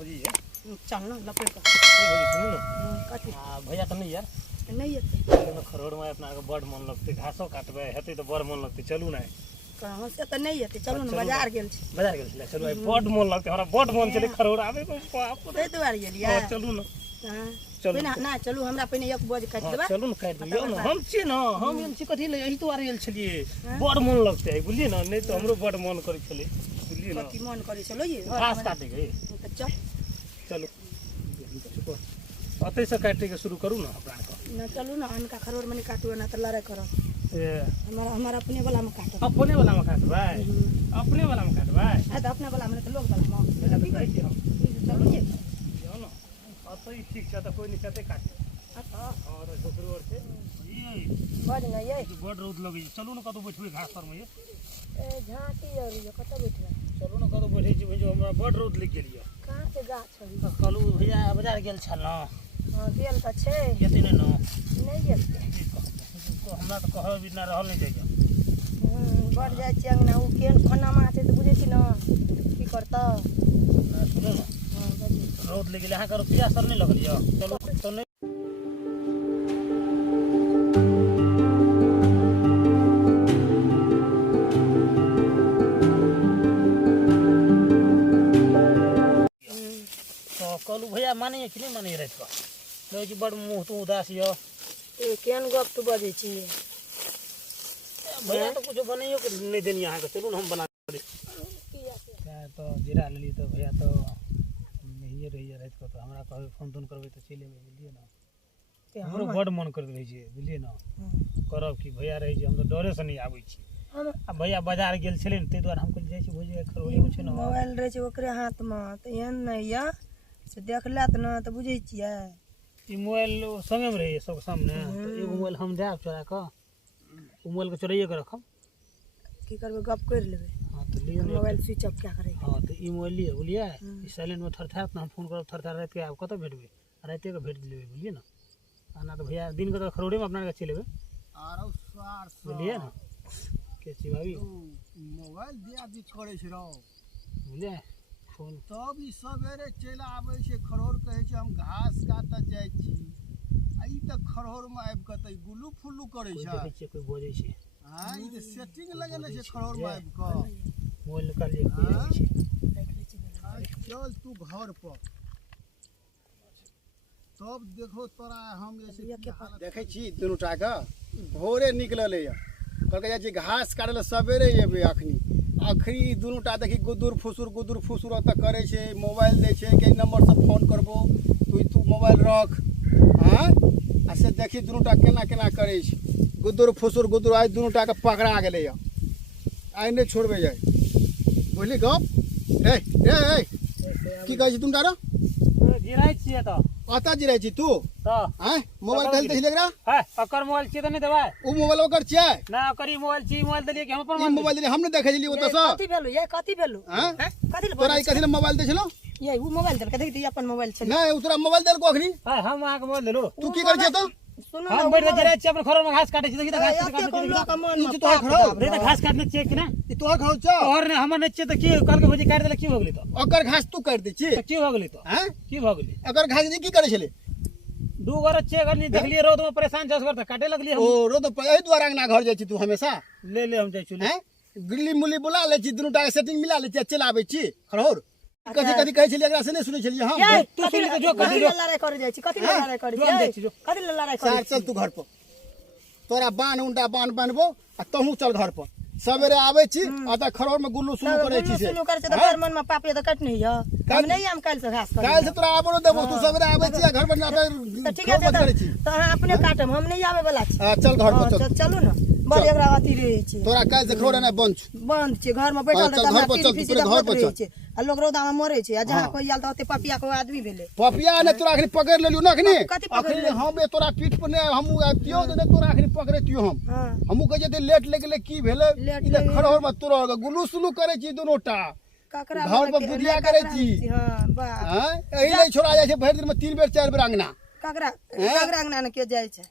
भौजी चल ना लपेट कर सुनो ना कथी भैया तो नहीं यार नहीं है खरोड़ में अपना के बड़ मन लगते घासो काटबे हेतै तो बड़ मन लगते चलू ना कहां से तो नहीं है चलू ना बाजार गेल छी बाजार गेल छले चलू बड़ मन लगते हमरा बड़ मन छले खरोड़ आबे को बाप ते दुआर गेलिया चलू ना हां चलू ना चलू हमरा पहिने एक बोझ काट देबा चलू ना काट दियो ना हम छी ना हम एल छी कथि ले यही तो आर गेल छलिए बड़ मन लगते है बुझलिए ना नहीं तो हमरो बड़ मन करै छले बुझलिए ना कथि मन करे छलो ये घास काटे गए तो चल चलो अतै से काटे के शुरू करू ना अपना को ना चलू ना अनका खरोड़ में काटू ना तो लड़ाई करो ए हमारा अपने वाला में काटो अपने वाला में काटबै अपने वाला में काटबै आ तो अपने वाला में तो लोग वाला में की कहै छी हम चलू ये जाओ ना अतै ठीक छ त कोई नहीं कते काटे और दोसरो और से ई बड़ ना ये बड़ रौद लगे चलू ना कतो बैठबै घास पर में ये ए झांकी और ये कत बैठला चलू ना कतो बैठै छी भैया हमरा बड़ रौद लग गेलिए कहां से गाछ है कहलू भैया बाजार गेल छल ना हां गेल त छे यति नै न नहीं गेल तो हमरा तो कहब बिना रहल नहीं जाइए बढ़ जाए छी अंगना उ केन खाना में छै त बुझै छी ना की करता ना सुनो ना रौद लग गेल अहाँ के रुपया सर नहीं लगलिए चलू तो नहीं कहलू भैया मानिए कि नहीं मानिए रात को नहीं कि बड़ मुँह तू उदास यो ए केन गप तू बजै छी भैया तो कुछ बनाइयो के नहीं देनी अहाँ के चलू ना हम बना दे तो जीरा लेली तो भैया तो नहीं रहिए रात को तो हमरा कहबे फोन तोन करबे तो चले बुझलिए ना हमरो बड़ मन करत रहे छै बुझलिए ना करब कि भैया रहे छै हम तो डरे से नहीं आबै छी आ भैया बाजार गेल छले न तै दुआरे हम कहल जाय छी भौजी खरोड़ी में छै ना मोबाइल रहे छै ओकरे हाथ में त एहन नहीं या से देख लेत ना त बुझै छियै ई मोबाइल संगे में रहे सब सामने तो एगो मोबाइल हम देब चोरा के ओ मोबाइल के चोराइए के रखम की करबे गप कर लेबे हां तो लियो मोबाइल स्विच ऑफ क्या करे हां तो ई मोबाइल लिए बुझलिए ई साइलेंट में थरथात ना हम फोन करब थरथार रात के आब कत भेटबे राते के भेट लेबे बुझलिए ना आना तो भैया दिन के तो खरोड़े में अपना के चलेबे आरो स्वार बुझलिए ना के छी भाभी मोबाइल दिया दी छोड़े छै रो बुझलिए फोन तब ई सवेरे चलि आबै छै खरोड़ कहै छै हम घास काटऽ जाइ छी आ ई त खरोड़ में आबि कऽ त गुल्लू फुल्लू करै छै देखै छियै कोई बजै छै हां ई त सेटिंग लगेने छै खरोड़ में आबि कऽ मोबाइल निकाल लिए कोई देखै छै चल तू घर पर तब देखो तोरा हम देखै छी दुनूटा के भोरे निकलले य कहलकै जाइ छी घास काटै लए सवेरे एबै अखनी दुनूटा देखी गुदुर फुसुर त करे छै मोबाइल दै छै के नंबर से फोन करबो तू मोबाइल रख हां आ से देखी दुनूटा केना करे छै गुदुर फुसुर आइ दुनूटा के पकड़ा गेलै य आइ नहि छोड़बै जाय बुझली गप ए की कहै छी दुनूटा रे गिराइ छियै त अता जिरै छी तू त हैं मोबाइल कहल देख लेगरा है अकर मोबाइल छियै त नहीं देबै ओ मोबाइल ओकर छियै ना करी मोबाइल छी मोबाइल देलिए कि हम अपन ई मोबाइल हम ने देखै छली ओतऽ से कथि भेलो ये कथि भेलो हैं कथि तोरा ई कथि ले मोबाइल दै छलो ये उ मोबाइल देल देख ती अपन मोबाइल छल नहीं उ तोरा मोबाइल देल को अखनी है हम अहाँ के मोबाइल देलो तू की कर छै त सुनो हम बैठ के गिराइ छी अपन खरोड़ में घास काटै छी देखि त घास एते कम लोग का मन ई तोहर खड़ो रे त घास काटने छियै कि ना ई तोहर खड़ो छ और ने हमर नहीं छियै त की कल के भौजी काट देले की हो गेलै त ओकर घास तू काट दै छी त की हो गेलै त हैं की हो गेलै ओकर घास जी की करे छले दू बार चेक करनी देखलिए रोड में परेशान जस कर त काटे लगलिए ओ हम रो तो एही द्वारा अंगना घर जाइ छी तू हमेशा ले हम जाइ छी हैं गिल्ली मुली बुला ले छी दुनूटा के सेटिंग मिला ले छी चल आबै छी खड़ोर कथि कहै छली एकरा से नहीं सुनै छलिए हम तू सुन के जो कर दियो लड़ाई करे जाइ छी कथि लड़ाई करे जाइ छी कथि लड़ाई करे चल तू घर पर तोरा बांधबो आ तहू चल घर पर सवेरे आबै छी आ त खरोड़ में गुल्लू शुरू करे छी से शुरू करे त घर मन में पापे त कट नहीं है हम नहीं हम काल से घास करे काल से तोरा आबो देबो तू सवेरे आबै छी आ घर पर ना त ठीक है करे छी त हां अपने काटम हम नहीं आवे वाला छी चल घर पर चल चलू ना बड़ एकरा अथी रहे छै तोरा काल से खरोड़ ना बंद छै घर में बैठल चल घर पर चल तू घर पर चल आ लोग रौदा में मरे छै आ जहां कोई आल त ओते पपिया को आदमी भेले पपिया ने तोरा अखनी पकड़ लेलियो ना अखनी कथि पकड़ अखनी हम तोरा पीठ पर ने हमू आतियो ने तोरा अखनी पकड़तियो हम हां हमू कह जे लेट लगले की भेले ई खरोड़ में तोरा गुल्लू सुलू करे छी दोनोटा ककरा घर पर बुधिया करे छी हां बा हैं एही ले छोड़ा जाय छै भरि दिन में 3 बेर 4 बेर अंगना ककरा अंगना ने के जाइ छै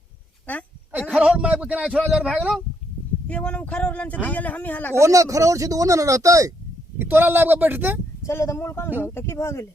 हैं ए खरोड़ में केना छोड़ा जर भाग गेलो ये वनो खरोड़ लन से दियले हम ही हला ओना खरोड़ छै त ओना न रहतै ई तोरा लाग के बैठते चले त मूल कम त की भ गेले